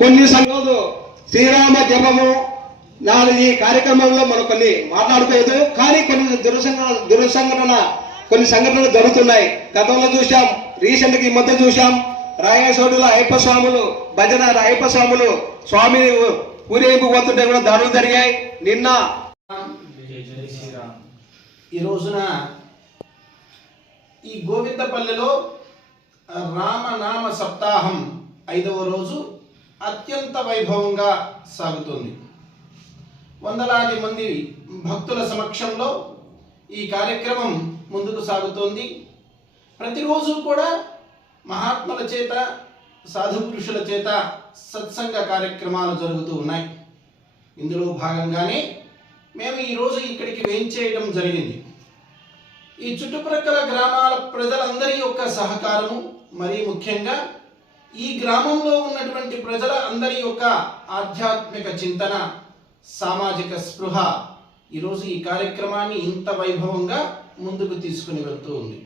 కొన్ని సంఘాలు శ్రీరామ జపము నాలుగు ఈ కార్యక్రమంలో మనం కొన్ని మాట్లాడుకోలేదు. కానీ కొన్ని దురసంఘటన దురసంఘటన కొన్ని సంఘటనలు జరుగుతున్నాయి. గతంలో చూశాం రీసెంట్గా ఈ మధ్య చూశాం రాయసోడుల అయ్యప్ప స్వాములు భజన అయ్యప్ప స్వాములు స్వామిని ఊరేగింపు పోతుంటే కూడా దాడులు జరిగాయి. నిన్న ఈ రోజున ఈ గోవిందపల్లెలో రామనామ సప్తాహం ఐదవ రోజు అత్యంత వైభవంగా సాగుతుంది. వందలాది మంది భక్తుల సమక్షంలో ఈ కార్యక్రమం ముందుకు సాగుతోంది. ప్రతిరోజు కూడా మహాత్ముల చేత సాధు పురుషుల చేత సత్సంగ కార్యక్రమాలు జరుగుతూ ఉన్నాయి. ఇందులో భాగంగానే మేము ఈరోజు ఇక్కడికి వేయించేయడం జరిగింది. ఈ చుట్టుప్రక్కల గ్రామాల ప్రజలందరి యొక్క సహకారము మరీ ముఖ్యంగా ఈ గ్రామంలో ఉన్నటువంటి ప్రజల అందరి యొక్క ఆధ్యాత్మిక చింతన సామాజిక స్పృహ ఈరోజు ఈ కార్యక్రమాన్ని ఇంత వైభవంగా ముందుకు తీసుకుని వెళ్తూ ఉంది.